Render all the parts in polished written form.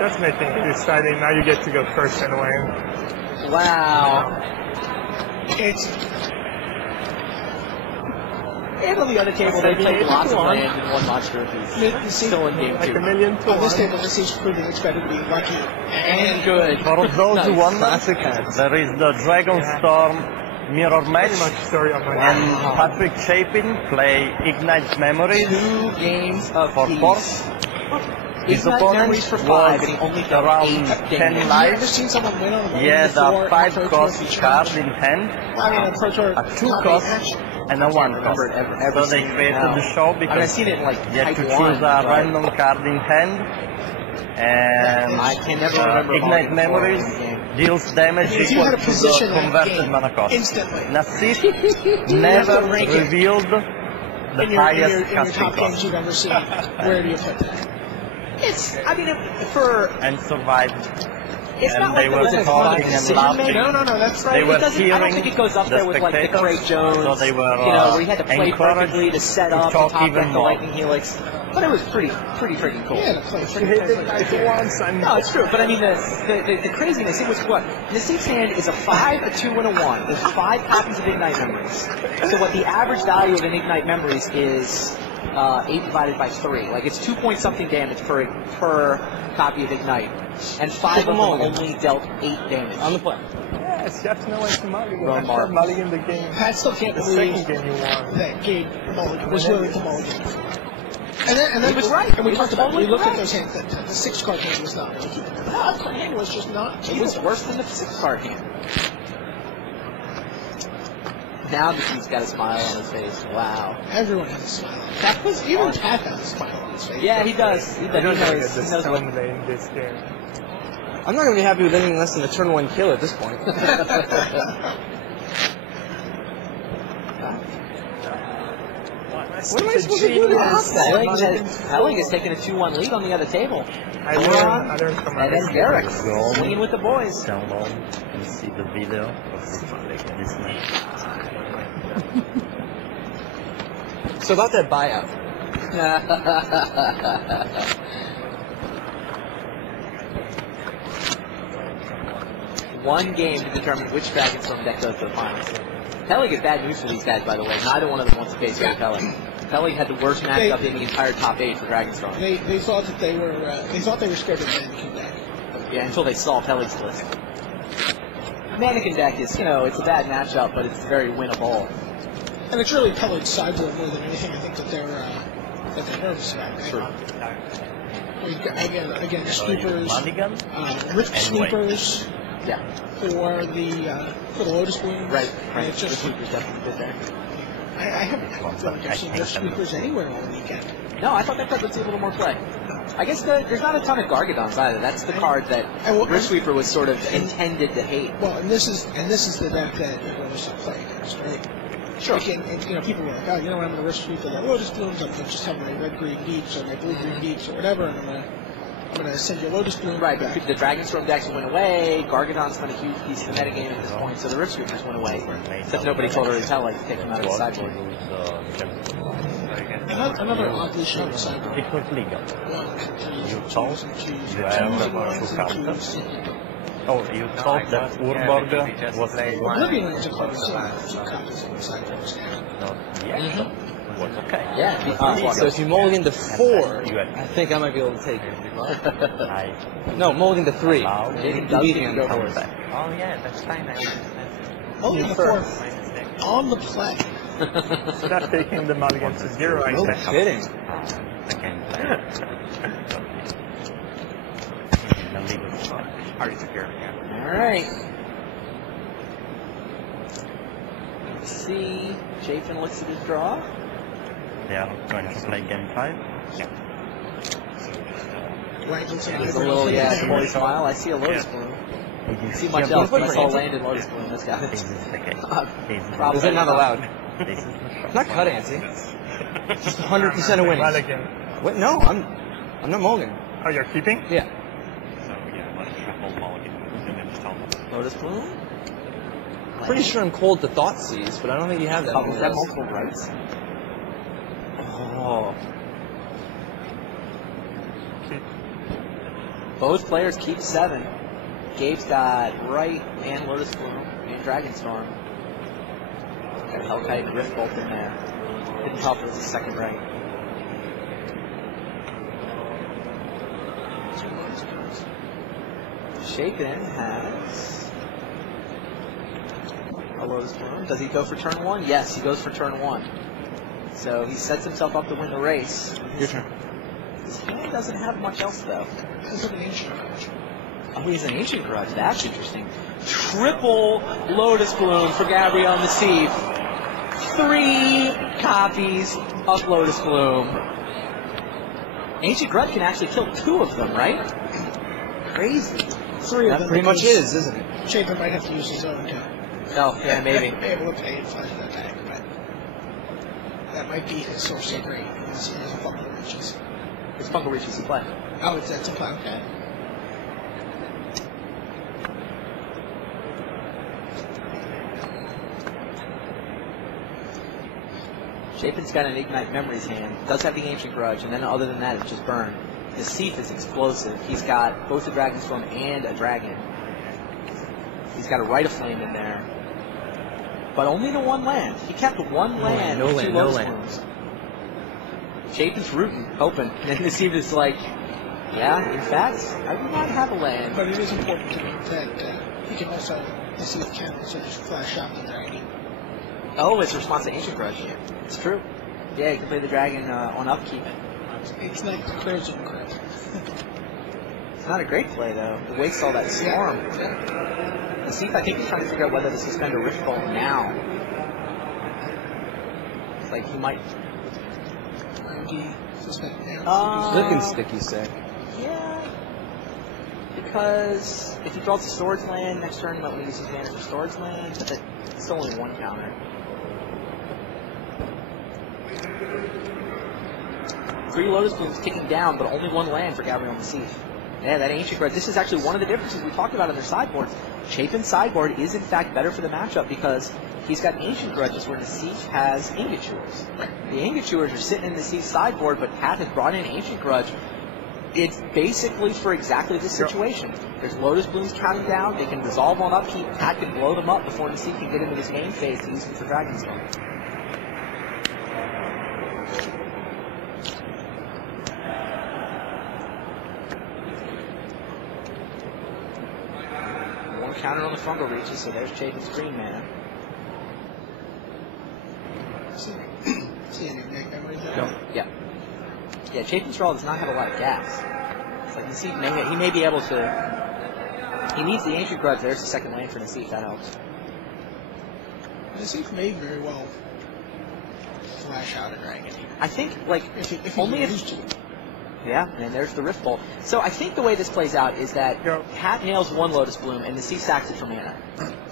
That's making it exciting. Now you get to go first and win. Wow. And on the other table, they played lots of land and one monster piece. Still in game 2. Like a million to On this one. table, this is proving it's better to be lucky And good. For those who wonder, there is the Dragon Storm mirror match, Pretty much story of my and life. Patrick Chapin play Ignite Memories 2 games of for peace. 4. His Ignite opponent Memories for 5, was and he only got around 8 10 games. Have you ever lives. seen someone win on a He had before a in a 5 Pro cost Tour card challenge? in hand, I mean, a Pro Tour a 2 top cost, eight match. and a 1 cost. Ever So they seen created now. the show I mean, I've because seen it in like you have Type to 1. choose a random card in hand, and I can never remember Ignite volume Memories before in the game. deals damage If you equal had a to position the in that converted game, mana cost. instantly. Nassif never rank it revealed the in your highest top casting games cost you've ever seen, where do you put that? It's, I mean, for, and survived. it's And not like they there were was a talking and decision laughing. made. No, that's They right. were I don't hearing think it goes up the there with like the spectators, Craig Jones, so they were you know, where he had to play encouraged perfectly to set to up and talk top even deck the more. Lightning Helix. But it was pretty freaking cool. Yeah, to play You hit it like once and No, it's true. But I mean, the craziness, it was what? Nassif's hand is a 5, a 2, and a 1. There's 5 copies of Ignite Memories. So what the average value of an Ignite Memories is 8 divided by 3. Like it's 2 point something damage per copy of Ignite. And 5 of them only dealt 8 damage. On the play. yes, you have to know when to mulligan. Ron I Mark. said mulligan the game. Pat still can't The believe second game you won. that Gabe Mulligan was willing to mulligan. And then He was right. And we He talked was about it. We totally looked at right. those hands. The 6 card hand was not really keeping. The 5 card hand was just not It keeping. was worse than the 6 card hand. Now Nassif's got a smile on his face. Wow. Everyone has a smile. Pat was even Pat has a smile on his face. Yeah, he does. He I don't know knows. the He knows what. stone in this game. I'm not going to be happy with anything less than a turn 1 kill at this point. What am I supposed to do now? Helling has taken a 2-1 lead on the other table. I learned from And then Derek swinging with the boys. Download and see the video of this match. So about that buyout. One game to determine which Dragonstorm deck goes to the finals. Helling is bad news for these guys, by the way. Neither one of them wants to face Helling. Helling had the worst matchup in the entire top 8 for Dragonstorm. They thought that they were scared of Mannequin deck. Yeah, until they saw Helling's list. Mannequin deck is, you know, it's a bad matchup, but it's very winnable. And it's really Pellet's sideboard more than anything. I think that they're nervous about. Right? True. Again, the sweepers, Mulligan? Rift sweepers Yeah, for the Lotus Blooms. right. And it's The just sweepers definitely fit there. I don't feel like I've seen Rift sweepers anywhere all weekend. No, I thought that card would see a little more play. I guess there's not a ton of Gargadons either. That's the card that Rift Sweeper was sort of intended to hate. Well, and this is the deck that everyone should play against, right? Sure. And, you know, people were like, oh, you know what, I'm going to risk sweep the Lotus Blooms, I'm going to just have my red-green deeps or my blue-green deeps or whatever, and I'm going to send you a Lotus Bloom. Right, but the Dragonstorm decks went away, Gargadon's been a huge piece of the metagame at this point, so the Rift Sweepers went away. Except nobody told her to tell, like, to take them out of the sideboard. Another oddly shaped sideboard. It was legal. You told you have two counters. Oh, you thought that Urborg was Oblivion Lands are called copies of the sideboards. yeah, was okay. Yeah, So if you mulligan to 4, I think I might be able to take it. No, mulligan to 3. Maybe Deleting and go for it. Oh yeah, that's fine. Oh, the fourth. On the play. Start taking the mulligan to 0. I No think. kidding. Alright. Let's see. Chafin looks at his draw. They are going to play game 5. There's a little, boy smile. I see a Lotus Bloom. You see much else, but I saw land in Lotus Bloom. This guy. Probably Is it not allowed? Not cut antsy. Just 100% of winning. Mulligan. What? No, I'm not mulligan. Oh, you're keeping? Yeah. Lotus Bloom? Pretty sure I'm cold to Thoughtseize, but I don't think you have that. Oh, was that multiple rights? Oh. Both players keep 7. Gabe's got Right and Lotus Bloom and Dragonstorm. Got Hellkite and Rift Bolt in there. Didn't help it was the second Right. Chapin has a Lotus Bloom. Does he go for turn 1? Yes, he goes for turn 1. So he sets himself up to win the race. Your turn. His hand doesn't have much else though. He's an ancient grudge. Oh, he's an Ancient Grudge. That's interesting. Triple Lotus Bloom for Gabriel Nassif. 3 copies of Lotus Bloom. Ancient Grudge can actually kill 2 of them, right? Crazy. 3 of That them. pretty much because is, isn't it? Chapin might have to use his own to Oh, yeah, maybe. be able to pay and find that back, but that might be his source of great because he has a Fungal Reaches. It's Fungal Reaches to play. Oh, that's a plan. Okay. Chapin's got an Ignite Memories hand. Does have the Ancient Grudge, and then other than that, it's just burn. Nassif is explosive. He's got both a Dragonstorm and a Dragon. He's got a Rite of Flame in there. But only the 1 land. He kept 1 land. No with 2 land, no Lotus land. Blooms. Chapin's rooting, hoping. And Nassif is like, yeah, in fact, I do not have a land. But it is important to note that he can also see if can also just flash out the dragon. Oh, it's a response to Ancient Grudge. It's true. Yeah, you can play the Dragon on upkeep. It's like the Crimson Grudge. It's not a great play, though. It wastes all that Storm. Nassif, I think he's trying to figure out whether to suspend a Rift Bolt now. It's like he might... Flipping stick, you say? Yeah. Because if he draws a Storage Land next turn, he might use his mana for Storage Land, but it's still only 1 counter. 3 Lotus Blooms kicking down, but only 1 land for Gabriel Nassif. Yeah, that Ancient Grudge. This is actually one of the differences we talked about in their sideboards. Chapin's sideboard is in fact better for the matchup because he's got Ancient Grudges where Nassif has Ingot Chewers. The Ingot Chewers are sitting in Nassif's sideboard, but Pat has brought in Ancient Grudge. It's basically for exactly this situation. There's Lotus Blooms counting down, they can resolve on upkeep, Pat can blow them up before Nassif can get into his main phase to use them for Dragonstorm. Counter on the Fungal Reaches, so there's Chapin's green mana. See any Ignite Memories there? No. Yeah. Yeah, Chapin's draw does not have a lot of gas. It's like Nassif he may be able to... He needs the Ancient Grudge. There's the second lane for Nassif. That helps. Nassif may very well flash out a dragon. I think, like, If only he if... to. Yeah, and there's the Rift Bolt. So I think the way this plays out is that Pat nails 1 Lotus Bloom and Nassif sacks it for mana.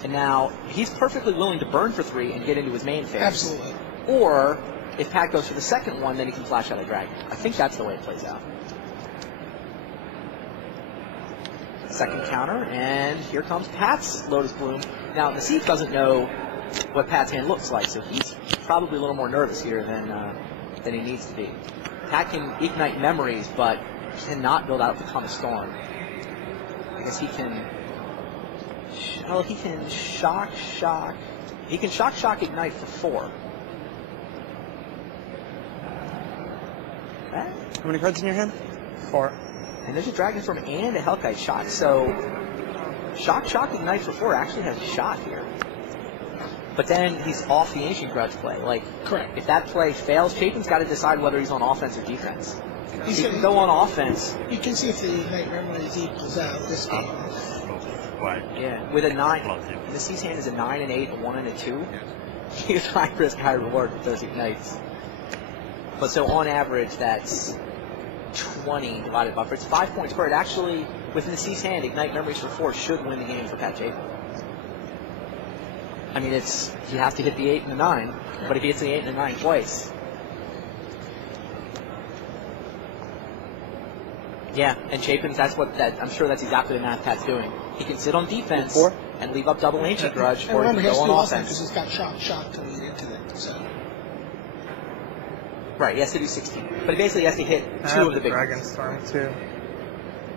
And now he's perfectly willing to burn for 3 and get into his main phase. Absolutely. Or if Pat goes for the second one, then he can flash out a dragon. I think that's the way it plays out. Second counter, and here comes Pat's Lotus Bloom. Now, Nassif doesn't know what Pat's hand looks like, so he's probably a little more nervous here than he needs to be. Pat can Ignite Memories, but cannot build out the Become a Storm. I guess he can... Well, he can Shock. He can Shock Ignite for 4. How many cards in your hand? 4. And there's a Dragonstorm and a Hellkite Shock, so Shock Ignite for 4 actually has a shot here. But then he's off the Ancient Grudge play. Like, Correct. if that play fails, Chapin's got to decide whether he's on offense or defense. If he can go on offense. You can see if the Ignite Memories equals out this game. Yeah, with a 9. Nassif's hand is a 9 and 8, a 1 and a 2. He gets high risk, high reward with those Ignites. But so on average, that's 20 divided by 4. It's 5 points per. It actually, with Nassif's hand, Ignite Memories for 4 should win the game for Pat Chapin. I mean, it's you have to hit the 8 and the 9, but if he hits the 8 and the 9 twice, yeah. And Chapin's I'm sure that's exactly the math Pat's doing. He can sit on defense and leave up double Ancient Grudge, And or he remember, can he has go to on do offense. because he's got shock to lead into it. So Right, he has to do 16, but he basically has to hit 2 of the big ones. Dragonstorm too.